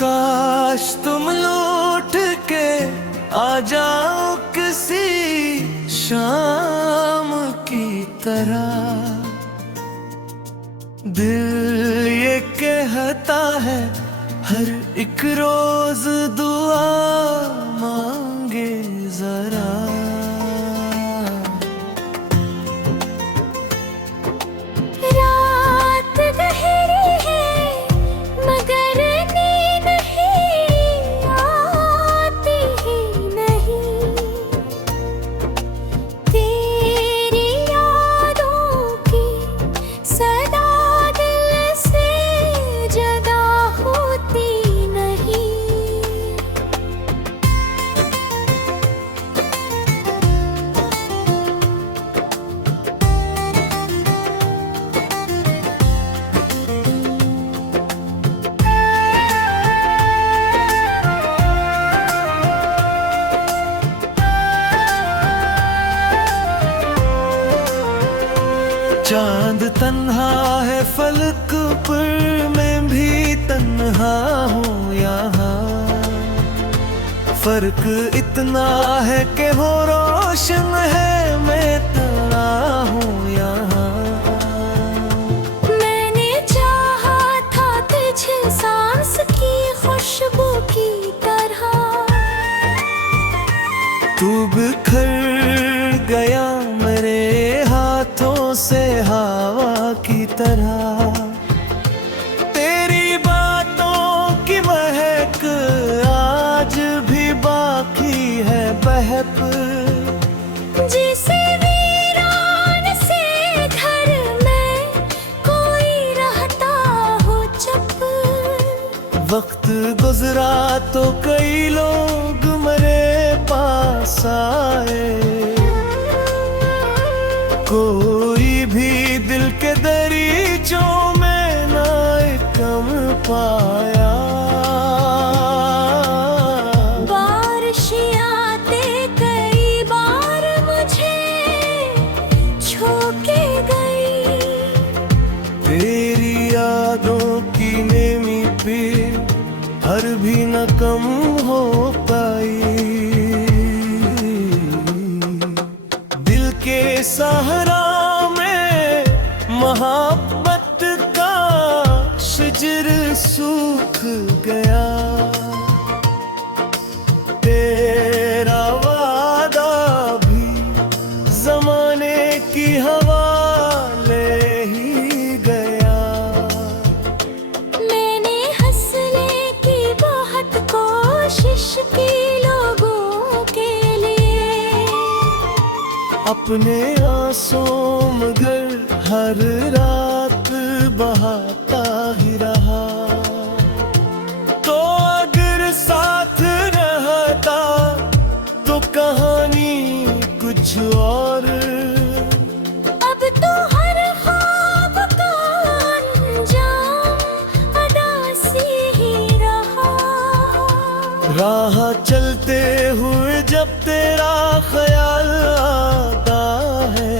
काश तुम लौट के आ जाओ किसी शाम की तरह। दिल ये कहता है हर एक रोज दुआ मांगे जरा। रात गहरी है मगर नींद ही आती ही नहीं। तेरी यादों की सदा दिल से जदा होती नहीं। चांद तन्हा है फलक पर, मैं भी तन्हा हूँ यहाँ। फर्क इतना है कि वो रोशन है, मैं तन्हा हूँ यहाँ। मैंने चाहा था तुझे सांस की खुशबू की तरह। तू बिखर गया मेरे हाथों से हवा की तरह। तेरी बातों की महक आज भी बाकी है बहक। जिसे वीरान से घर में कोई रहता हो चुप। वक्त गुजरा तो कई लोग मेरे पास आए। कोई भी दिल के दरीचों में ना कम पाया। बारिश आते कई बार मुझे छू के गई। तेरी यादों की नेमी पे हर भी न कम हो पाई। दिल के सहारा में मोहब्बत का शजर सूख गया। तेरा वादा भी जमाने की हवा ले ही गया। मैंने हंसने की बहुत कोशिश की लोगों के लिए। अपने आंसू मगर हर रात बहाता ही रहा। तो अगर साथ रहता तो कहानी कुछ और। अब तो हर ख्वाब का अंजाम अदासी ही रहा। राह चलते हुए जब तेरा ख्याल आता है,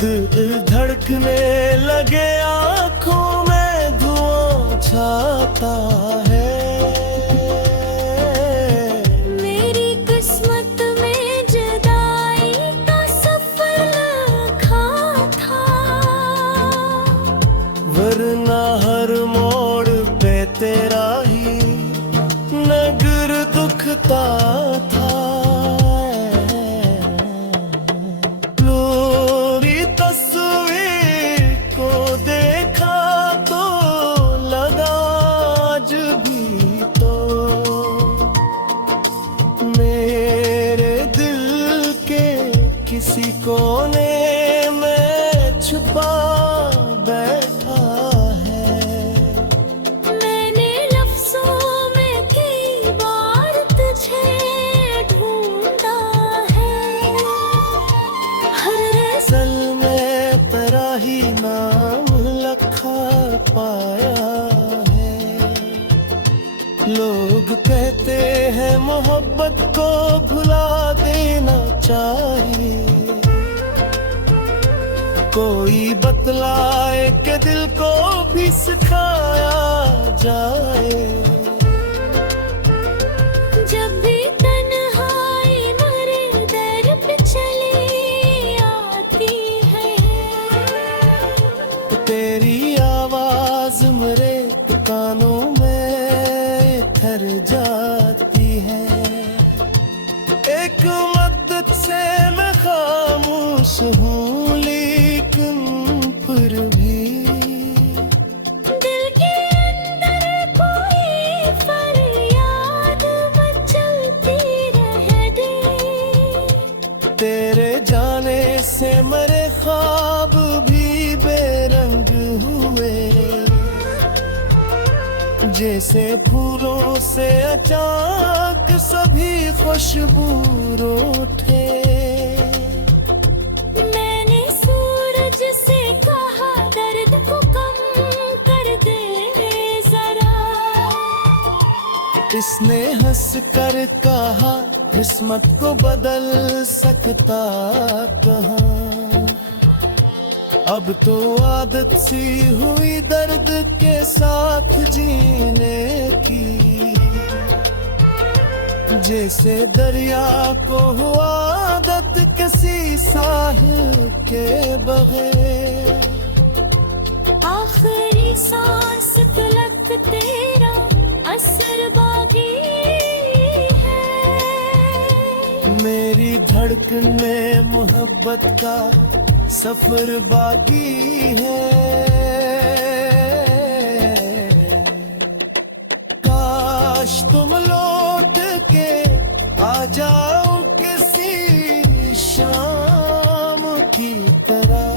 दिल धड़कने लगे आँखों में धुआं छाता है। मेरी किस्मत में जुदाई का सफर लिखा था। वरना हर मोड़ पे तेरा ही नगर दुखता था। लोरी तस्वीर को देखा तो लगा आज भी तो मेरे दिल के किसी कोने में छुपा बैठा है। मैंने लफ्जों में कई बार तुझे कहते हैं मोहब्बत को भुला देना चाहिए, कोई बतलाए कि दिल को भी सिखाया जाए। जब भी तन्हाई मेरे दर पे चली आती है, तेरी आवाज मेरे कानों में ठहर जाती है। एक मद्दत से मैं खामोश हूँ, लेकिन फिर भी दिल के अंदर कोई फरियाद मचलती रह दे। तेरे जाने से मेरे ख्वाब भी बेरंग हुए, जैसे फूलों से अचानक सभी खुशबू उठे। मैंने सूरज से कहा दर्द को कम कर दे जरा, इसने हंस कर कहा किस्मत को बदल सकता कहाँ। अब तो आदत सी हुई दर्द के साथ जीने की, जैसे दरिया को हुआ आदत किसी साहिल के बगैर। आखिरी सांस तलक तेरा असर बाकी है। मेरी धड़कन में मोहब्बत का सफर बाकी है। काश तुम लौट के आ जाओ किसी शाम की तरह,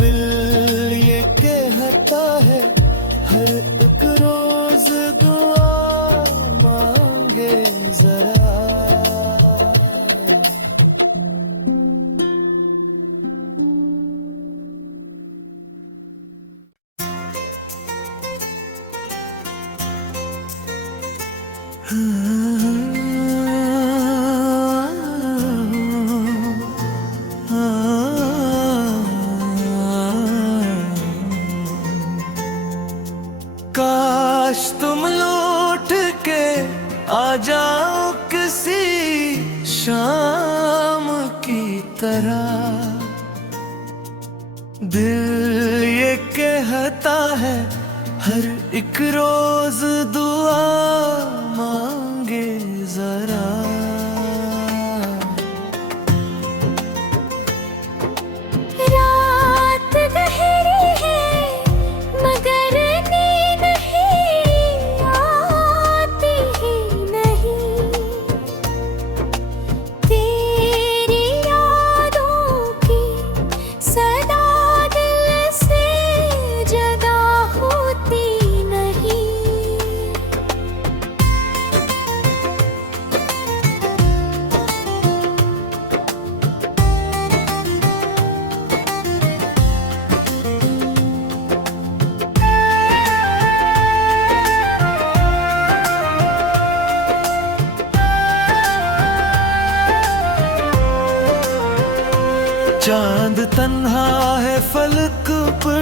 दिल ये कहता है हर एक रोज दुआ मांगे जरा। काश तुम लौट के आ जाओ किसी शाम की तरह, दिल ये कहता है हर एक रोज दुआ मांगे जरा। रात गहरी है मगर नींद ही आती ही नहीं, तेरी यादों की सदा दिल से जदा होती नहीं। चांद तन्हा है फलक पर,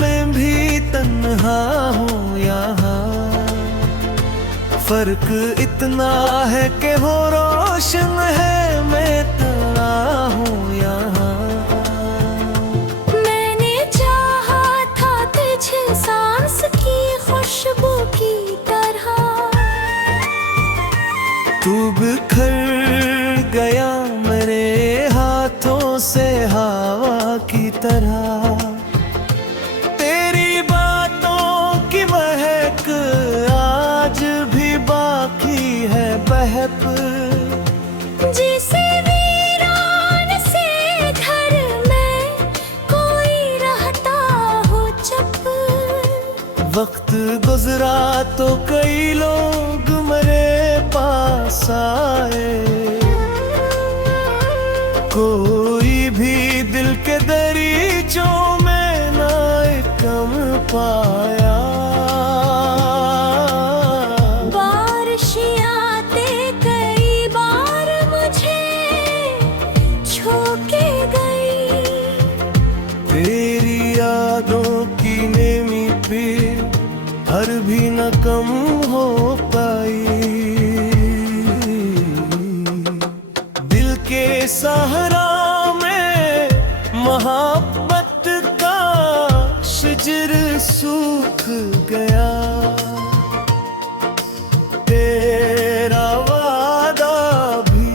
मैं भी तन्हा हूँ यहाँ। फर्क इतना है कि वो रोशन है, मैं तरा हूँ यहाँ। मैंने चाहा था तुझे सांस की खुशबू की तरह, तू बिखर गया मेरे हाथों से हवा की तरह। तेरी बातों की महक आज भी बाकी है बहक, जिसे वीरान से घर में कोई रहता हो चुप। वक्त गुजरा तो कई लोग मेरे पास आए, कोई भी दिल के दरीचों में ना कम पाया। भी हर भी न कम हो पाई। दिल के सहारा में मोहब्बत का शिजर सूख गया। तेरा वादा भी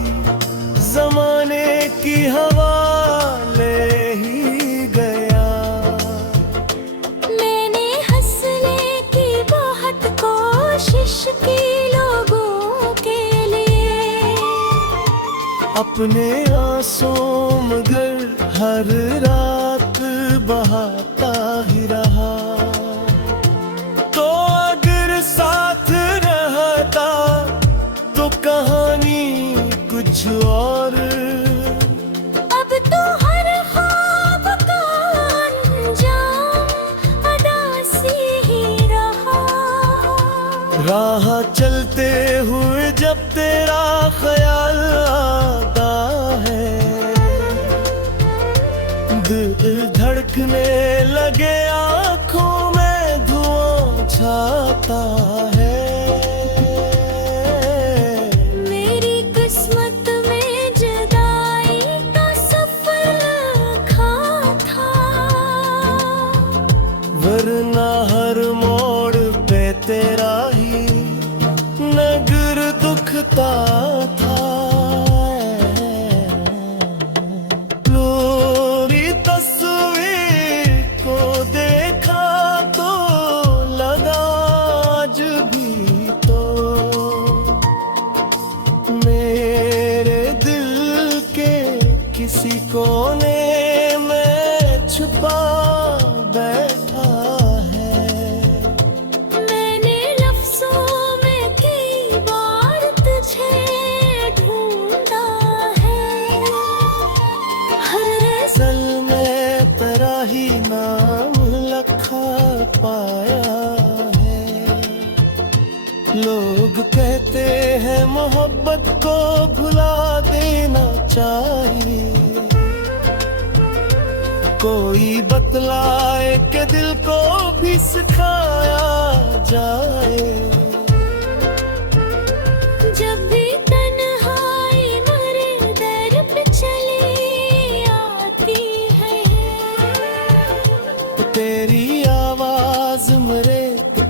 जमाने की हवा ले ही गया। मैंने हंसने की बहुत कोशिश की लोगों के लिए, अपने आंसू मगर हर रात बहाता ही रहा। तो अगर साथ रहता तो कहानी कुछ और। अब तो हर ख्वाब का अंजाम अदासी ही रहा। राह चलते हुए जब तेरा ख्याल आता है, दिल धड़कने लगे, आंखों में धुआं छाता है। मेरी किस्मत में जुदाई का सफर लिखा था, वरना हर मोड़ पे तेरा ही नगर दुखता था। लोरी तस्वीर को देखा तो लगा आज भी तो मेरे दिल के किसी कोने में छुपा बैठा है। मैंने लफ्जों में कई बार तुझे ढूंढा है। हर सल में तेरा ही नाम लिखा पाया है। लोग कहते हैं मोहब्बत को भुला देना चाहिए। कोई बतलाए कि दिल को भी सिखाया जाए। जब भी तन्हाई मेरे दर पे चली आती है, तेरी आवाज मेरे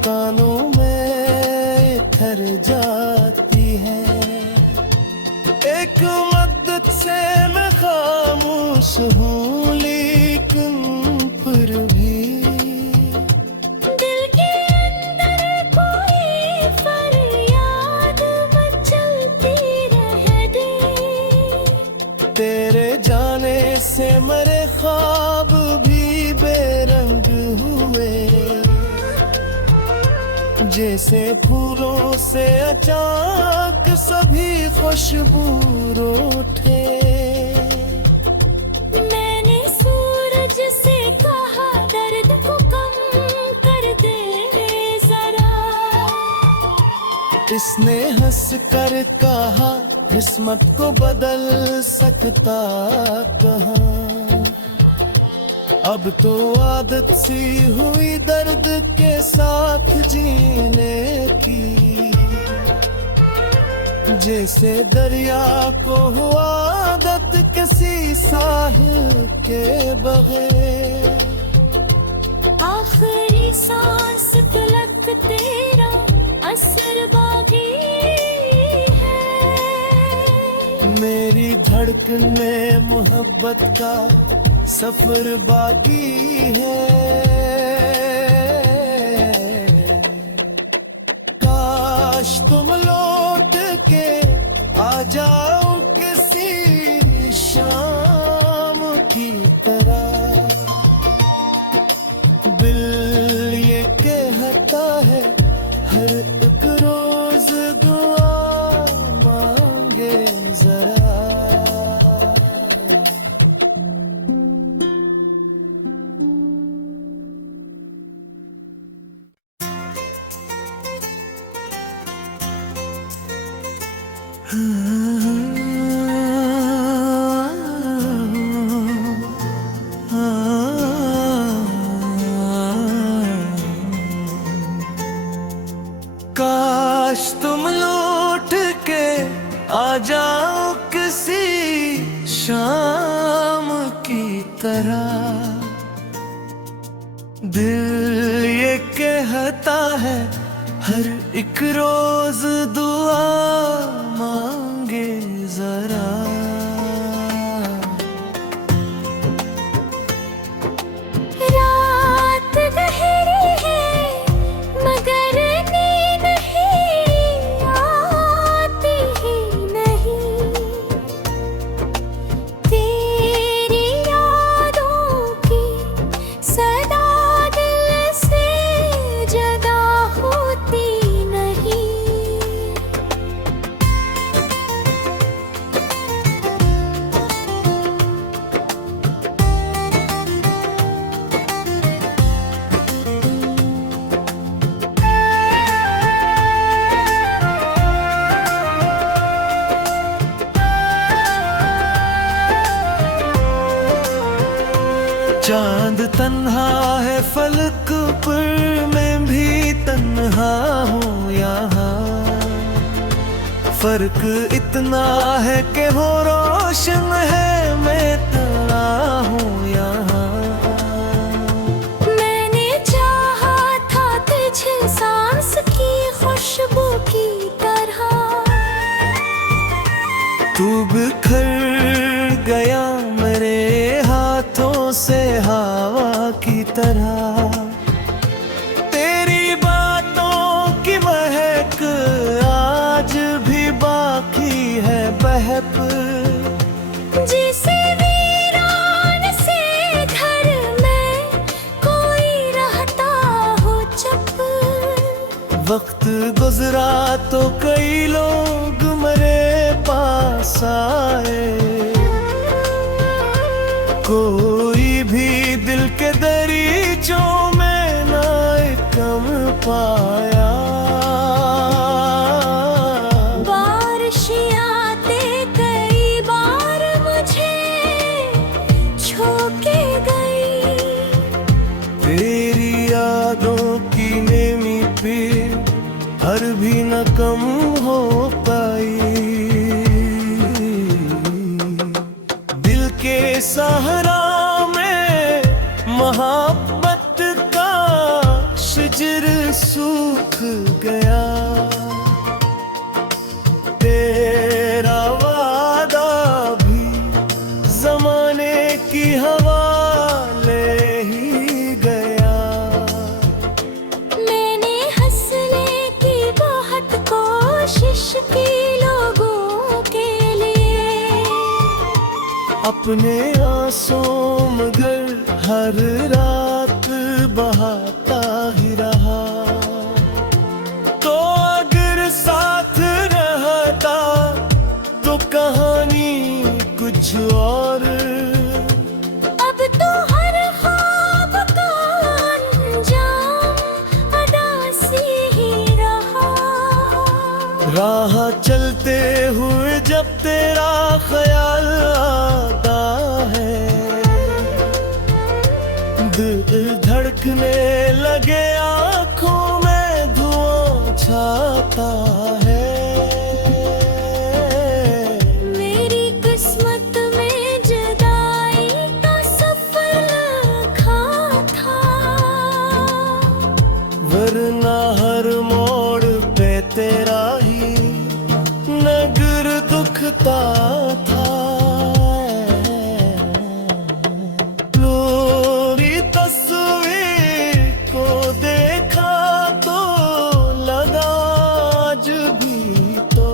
कानों में ठहर जाती है। एक मद्दत से मैं खामोश हूँ लेकिन फिर भी दिल के अंदर कोई फरियाद मचलती रह दे। तेरे जाने से मेरे ख्वाब भी बेरंग हुए। जैसे फूलों से अचानक सभी खुशबू उठे। मैंने सूरज से कहा दर्द को कम कर दे जरा। इसने हंस कर कहा किस्मत को बदल सकता कहाँ। अब तो आदत सी हुई दर्द के साथ जीने की। जैसे दरिया को हुआ आदत किसी साहिल के बगैर। आखिरी सांस तलक तेरा असर बाकी है। मेरी धड़कन में मोहब्बत का सफर बाकी है। काश तुम लौट के आ जाओ किसी शाम की तरह। दिल ये कहता है हर एक रोज दुआ मांगे जरा। तरह। दिल ये कहता है हर एक रोज दुआ मांगे जरा। रात गहरी है मगर नींद ही आती ही नहीं। तेरी यादों की सदा दिल से जदा होती नहीं। चांद तन्हा है फलक पर, मैं भी तन्हा हूँ यहाँ। फर्क इतना है कि वो रोशन है, मैं तड़ा हूँ यहाँ। मैंने चाहा था तुझे सांस की खुशबू की तरह। तू बिखर गया मेरे हाथों से हवा की तरह। तेरी बातों की महक आज भी बाकी है बहक। जिसे वीरान से घर में कोई रहता हो चुप। वक्त गुजरा तो कई लोग मेरे पास आए। कोई भी दिल के दरीचों में ना कम पाया। बारिश आते कई बार मुझे छू के गई। तेरी यादों की नेमी पे हर भी न कम हो पाई। दिल के सहारा में मोहब्बत का शिजर सूख गया। तेरा वादा भी जमाने की हवा ले ही गया। मैंने हंसने की बहुत कोशिश की लोगों के लिए। अपने आंसू मगर हर रात बहाता ही रहा। तो अगर साथ रहता तो कहानी कुछ और। अब तो हर ख्वाब का अंजाम अदासी ही रहा। राह चलते हुए जब तेरा ख्याल आता है, दिल धड़कने लगे आँखों में धुआं छाता है। मेरी किस्मत में जुदाई का सफर लिखा था। वरना हर मोड़ पे तेरा ही नगर दुखता था। पूरी तस्वीर को देखा तो लगा आज भी तो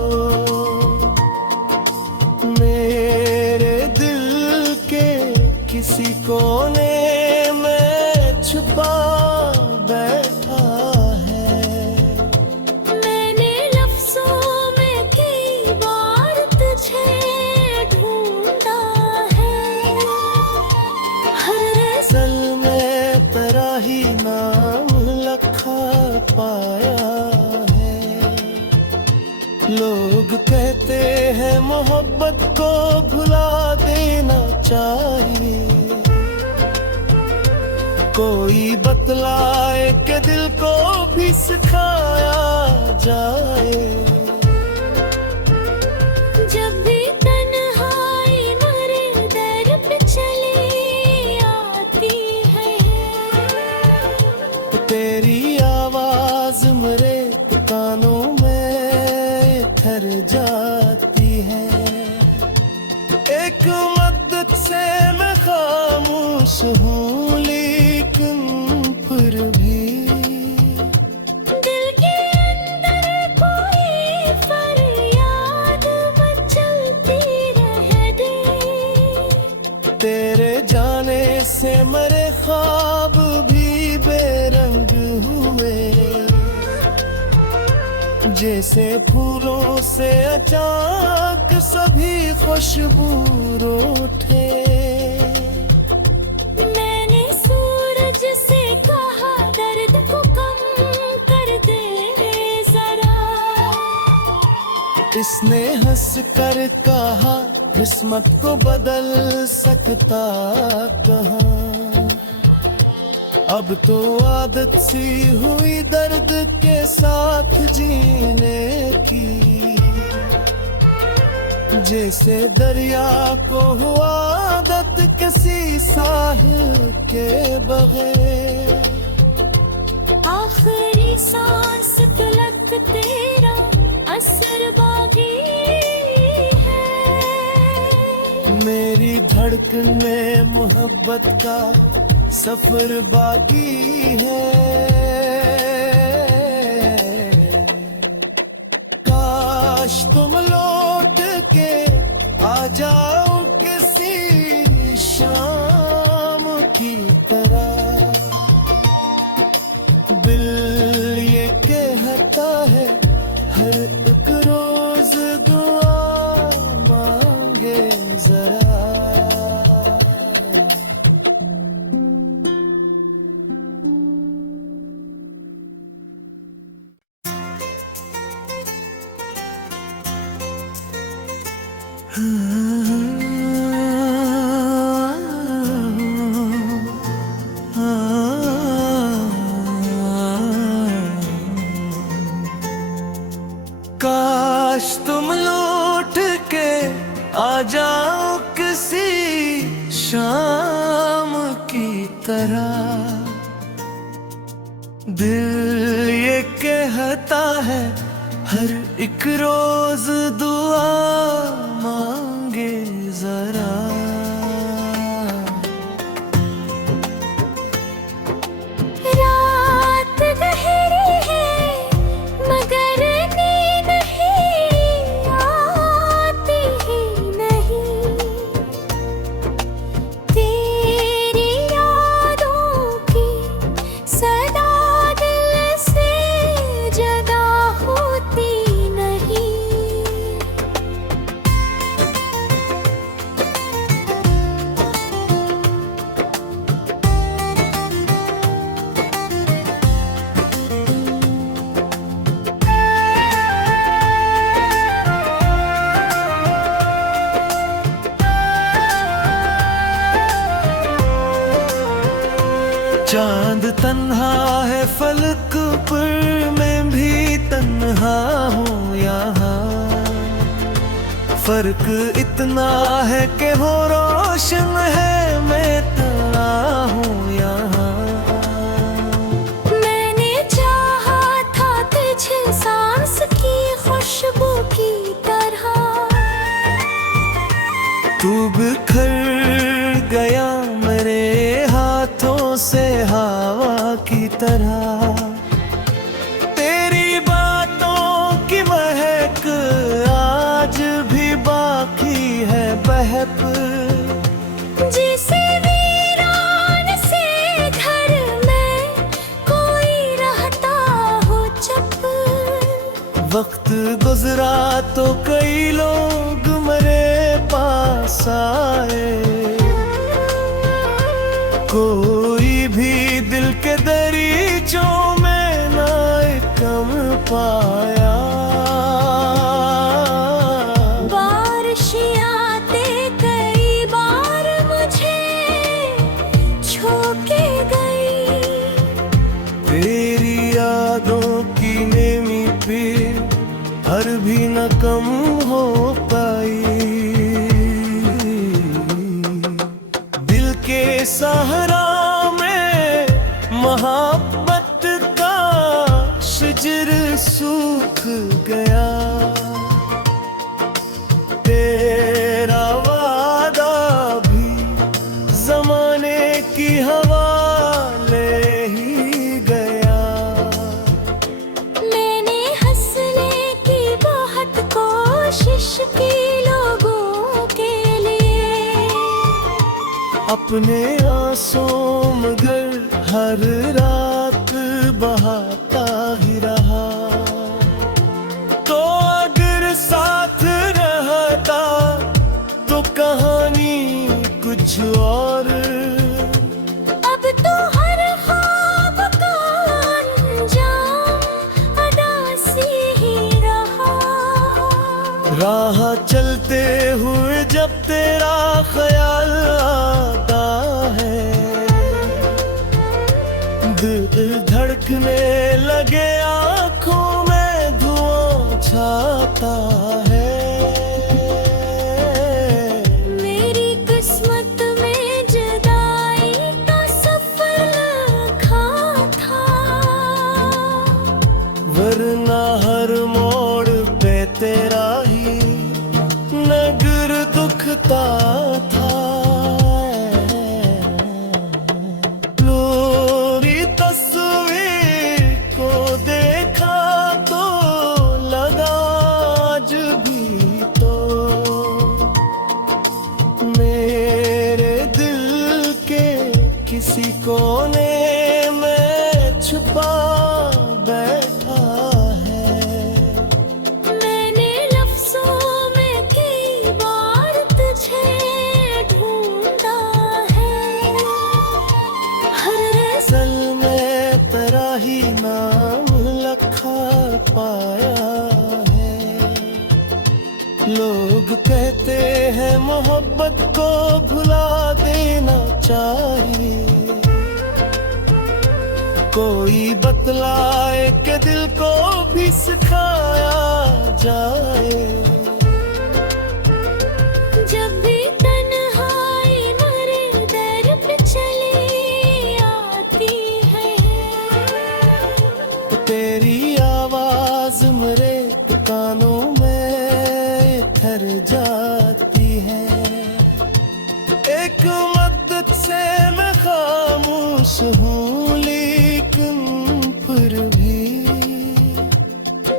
मेरे दिल के किसी कोने में छुपा बैठा है। मैंने लफ्जों में कई बार तुझे ढूंढा है। हर असल में तेरा ही नाम लिखा पाया है। लोग कहते हैं मोहब्बत को भुला देना चाहिए। कोई बतलाए कि दिल को भी सिखाया जाए। जब भी तन्हाई मेरे दर पे चले तेरी आवाज मेरे कानों में ठहर जाती है। एक मद्दत से मैं खामोश हूँ, लेकिन फिर भी दिल के अंदर कोई फरियाद मचलती रह दे। तेरे जाने से मेरे ख्वाब भी बेरंग हुए, जैसे फूलों से अचानक सभी खुशबू उठे। मैंने सूरज से कहा दर्द को कम कर दे जरा। इसने हंस कर कहा किस्मत को बदल सकता कहाँ। अब तो आदत सी हुई दर्द के साथ जीने की, जैसे दरिया को हुआ आदत किसी साहिल के बगैर। आखिरी सांस तलक तेरा असर बाकी है। मेरी धड़कन में मोहब्बत का सफर बाकी है। काश तुम लौट के आ जाओ किसी शाम की तरह। दिल ये कहता है हर एक रोज दुआ मांगे जरा। काश तुम लौट के आ जाओ किसी शाम की तरह। दिल ये कहता है हर एक रोज दुआ मांगे जरा। रात गहरी है मगर नींद ही आती ही नहीं। तेरी यादों की सदा दिल से जदा होती नहीं। चांद तन्हा है फलक पर, मैं भी तन्हा हूँ यहाँ। फर्क इतना है कि वो रोशन है, मैं तन्हा हूँ यहाँ। मैंने चाहा था तुझे सांस की खुशबू की तरह। तू बिखर गया मेरे हाथों से हवा की तरह। तेरी बातों की महक आज भी बाकी है बहक। जिसे वीरान से घर में कोई रहता हो चुप। वक्त गुजरा तो कई लोग मेरे पास आए, कोई भी दिल के दरीचों में ना कम पाया। बारिश आते कई बार मुझे छू के गई। तेरी यादों की नेमी पे हर भी न कम हो पाई। दिल के सहारा में मोहब्बत अपने आंसुओं मगर हर रात बहाता ही रहा। तो अगर साथ रहता तो कहानी कुछ और। अब तो हर ख्वाब का अंजाम अदासी ही रहा। राह चलते हुए जब तेरा ख्याल आता है, दिल धड़कने लगे, आंखों में धुआं छाता है। मेरी किस्मत में जुदाई का सफर लिखा था, वरना हर मोड़ पे तेरा ही नगर दुखता था। लोरी तस्वीर को देखा तो लगा आज भी तो मेरे दिल के किसी कोने में छुपा बैठा है। मैंने लफ्जों में कई बार तुझे ढूंढा है। हर असल में तेरा ही नाम लिखा पाया है। लोग कहते हैं मोहब्बत को भुला देना चाहिए, कोई बतलाए कि दिल को भी सिखाया जाए। जब भी तन्हाई मेरे दर पे चली आती है, तेरी आवाज मेरे कानों में ठहर जाती है। एक मद्दत से मैं खामोश हूँ, लेकिन फिर भी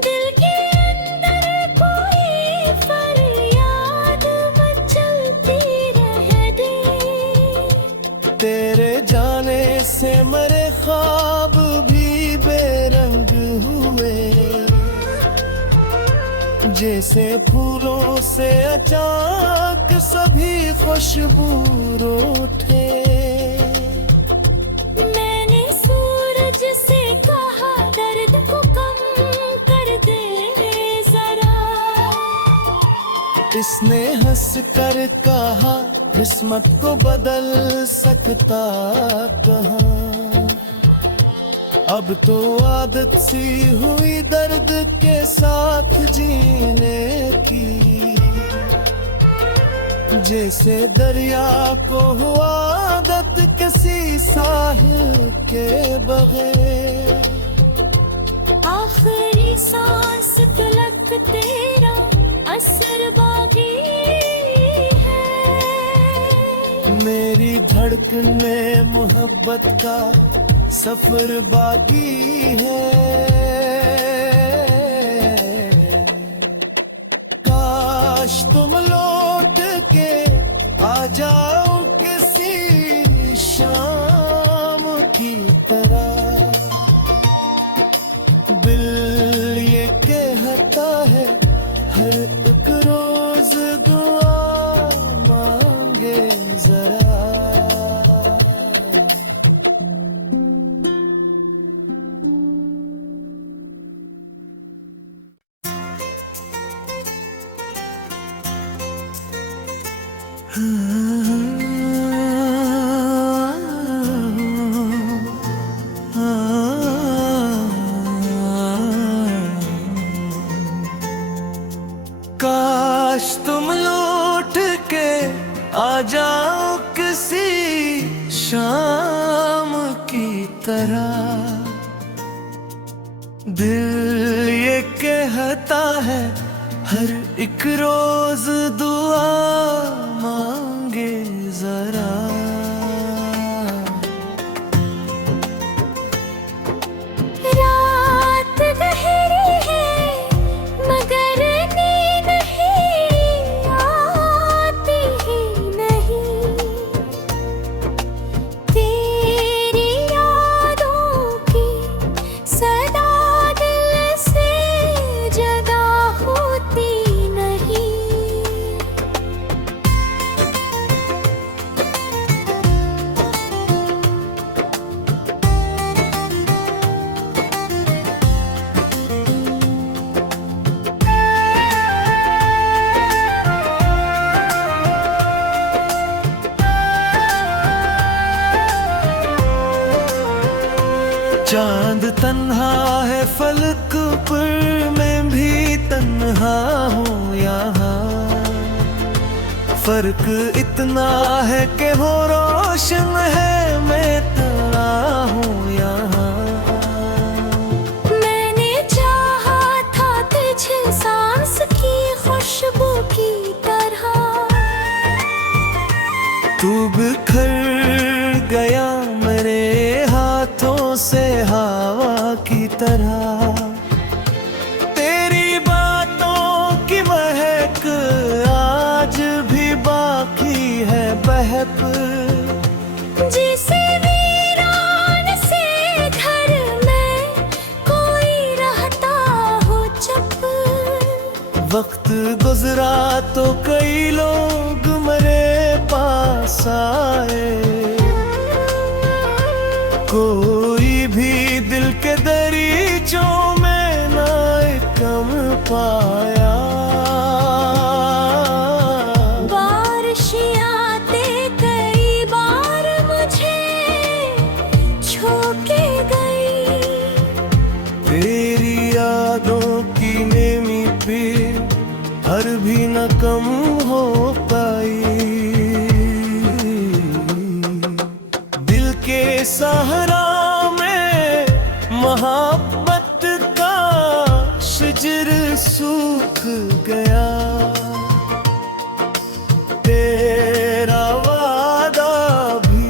दिल के अंदर कोई फरियाद मचलती रह दे। तेरे जाने से मेरे ख्वाब भी बेरंग हुए, जैसे फूलों से अचानक सभी खुशबू उठे। मैंने सूरज से कहा दर्द को कम कर दे जरा। इसने हंस कर कहा किस्मत को बदल सकता कहाँ। अब तो आदत सी हुई दर्द के साथ जीने की, जैसे दरिया को हुआ आदत किसी साहिल के बगैर। आखिरी सांस तलक तेरा असर बाकी है। मेरी धड़कन में मोहब्बत का सफर बाकी है। काश तुम लौट के आ जाओ किसी शाम की तरह। दिल ये कहता है हर एक रोज दुआ मांगे जरा। काश तुम लौट के आ जाओ किसी शाम की तरह। दिल ये कहता है हर एक रोज दुआ मांगे जरा। रात गहरी है मगर नींद ही आती ही नहीं। चांद तन्हा है फलक पर, मैं भी तन्हा हूँ यहाँ। फर्क इतना है कि वो रोशन है, मैं तड़ा हूँ यहाँ। मैंने चाहा था तुझे सांस की खुशबू की तरह, तू बिखर गया मेरे हाथों से हवा की तरह। तेरी बातों की महक आज भी बाकी है बहक, जिसे वीरान से घर में कोई रहता हो चुप। वक्त गुजरा तो कई लोग मेरे पास आए, कोई भी दिल के दरीचों में ना कम पाया। बारिशें आते कई बार मुझे छू के गई, तेरी यादों की नेमी पे हर भी न कम हो पाई। दिल के सहारा में मोहब्बत का शजर सूख गया, तेरा वादा भी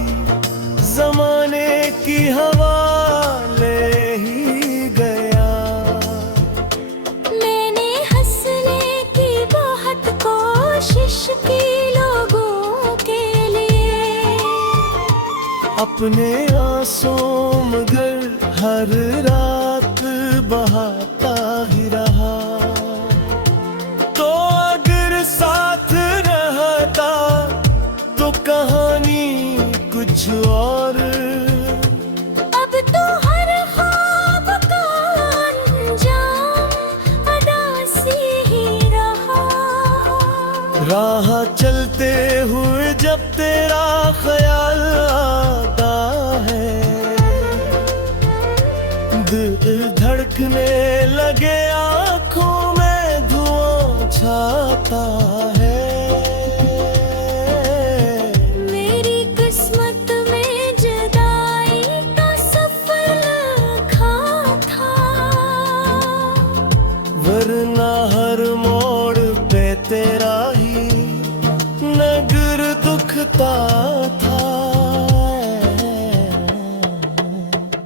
जमाने की हवा ले ही गया। मैंने हंसने की बहुत कोशिश की लोगों के लिए, अपने आंसू मगर हर रात बहाता ही रहा। तो अगर साथ रहता तो कहानी कुछ और, अब तो हर ख्वाब का अंजाम अदासी ही रहा। राह चलते हुए जब तेरा ख्याल आता है, दिल धड़कने लगे आँखों में धुआं छाता है। मेरी किस्मत में जुदाई का सफर लिखा था, वरना हर मोड़ पे तेरा ही नगर दुखता था।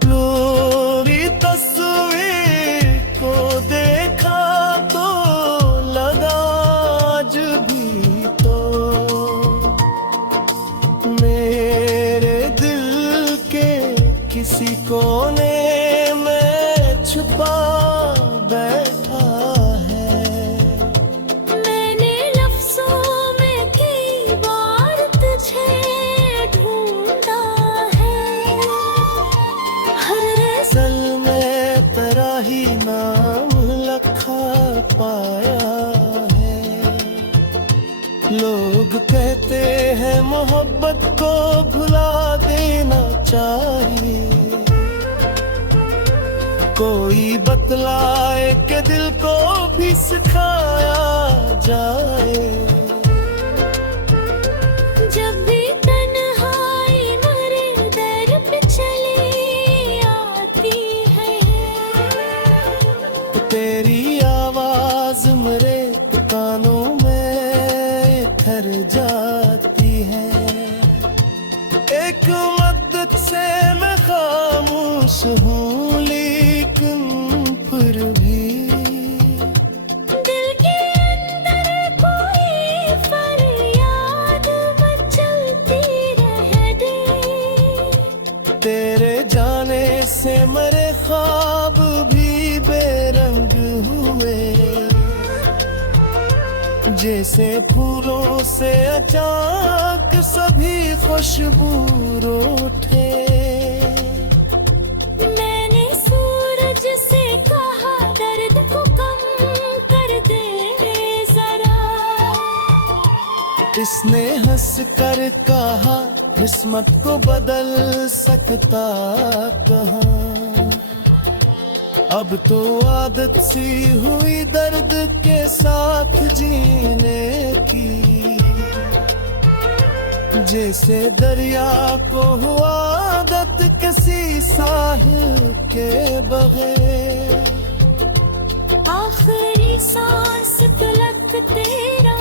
लोरी तस्वीर को देखा तो लगा आज भी तो मेरे दिल के किसी कोने में छुपा बैठा है। मैंने लफ्जों में कई बार तुझे ढूंढा है, हर सल में तेरा ही नाम लिखा पाया है। लोग कहते हैं मोहब्बत को भुला देना चाहिए, कोई बतलाए कि दिल को भी सिखाया जाए। जब भी तन्हाई मेरे दर पे चली आती है, तेरी आवाज मेरे कानों में ठहर जाती है। एक मद्दत से मैं खामोश हूँ लेकिन फिर भी दिल के अंदर कोई फरियाद मचलती रह दे। तेरे जाने से मेरे ख्वाब भी बेरंग हुए, जैसे फूलों से अचानक सभी खुशबू उठे। मैंने सूरज से कहा दर्द को कम कर दे जरा, इसने हंस कर कहा किस्मत को बदल सकता कहाँ। अब तो आदत सी हुई दर्द के साथ जीने की, जैसे दरिया को हुआ आदत किसी साहिल के बगैर। आखिरी सांस तलक तेरा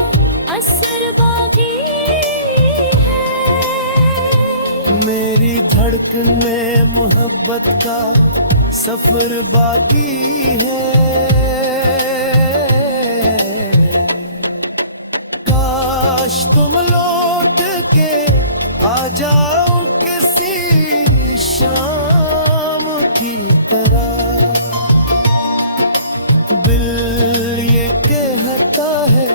असर बाकी है, मेरी धड़कन में मोहब्बत का सफर बाकी है। काश तुम लौट के आ जाओ किसी शाम की तरह, दिल ये कहता है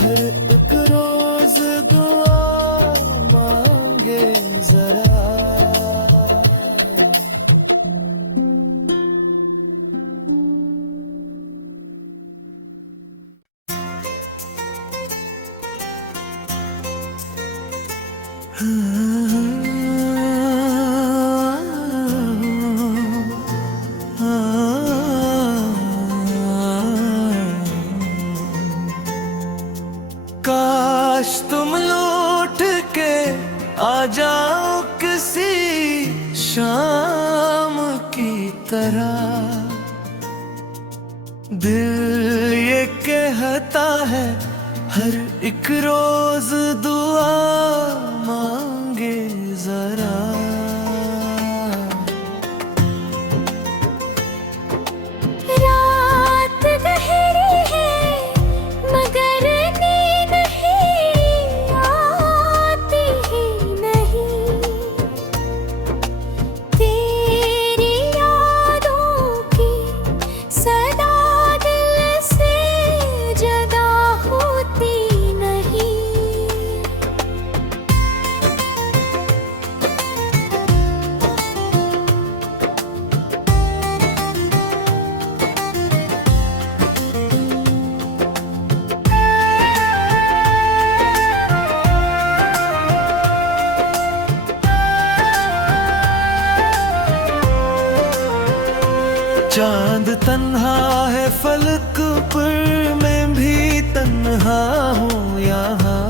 हर एक रोज दुआ मांगे जरा। काश तुम लौट के आ जाओ किसी शाम की तरह, दिल ये कहता है हर एक रोज दुआ मांगे जरा। रात गहरी है मगर नींद ही आती ही नहीं, तेरी यादों की सदा दिल से जदा होती नहीं। चांद तन्हा है फलक पर, मैं भी तन्हा हूँ यहाँ।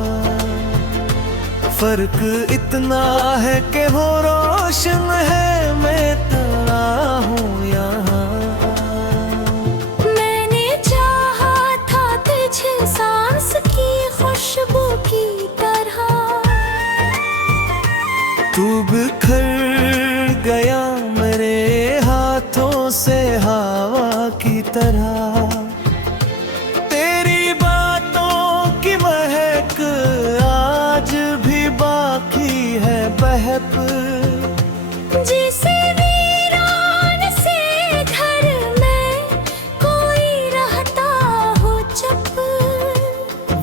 फर्क इतना है कि वो रोशन है, मैं तन्हा हूँ यहाँ। मैंने चाहा था तुझे सांस की खुशबू की तरह, तू बिखर गया मेरे हाथों से हवा की तरह। तेरी बातों की महक आज भी बाकी है बहक, जिसे वीरान से घर में कोई रहता हो चुप।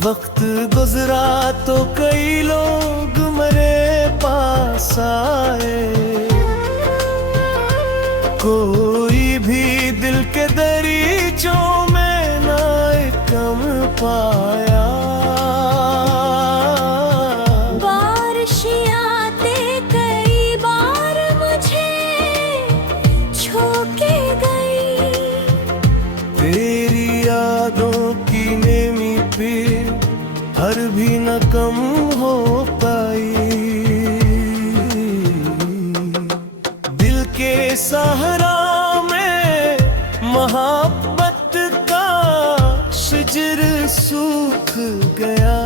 वक्त गुजरा तो कई लोग मेरे पास आए, कोई भी दिल के दरीचों में ना कम पाया। बारिश आते कई बार मुझे छू के गई, तेरी यादों की नेमी पे हर भी न कम हो पाई। दिल के सहारा में मोहब्बत का शजर सूख गया,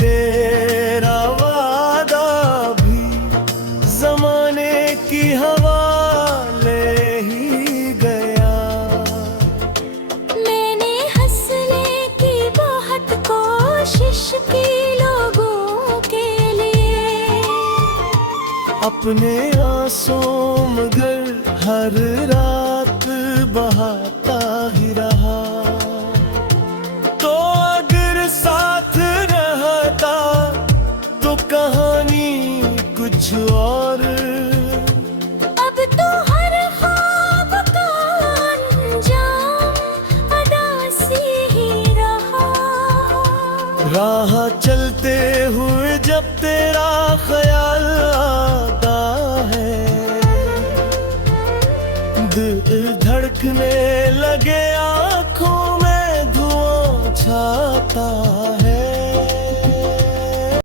तेरा वादा भी जमाने की हवा ले ही गया। मैंने हंसने की बहुत कोशिश की लोगों के लिए, अपने आंसू मगर हर रात बहाता ही रहा। तो अगर साथ रहता तो कहानी कुछ और, अब तो हर ख्वाब का अंजाम अदासी ही रहा। राह चलते हुए जब तेरा ख्याल आता है, दिल धड़कने लगे, आंखों में धुआं छाता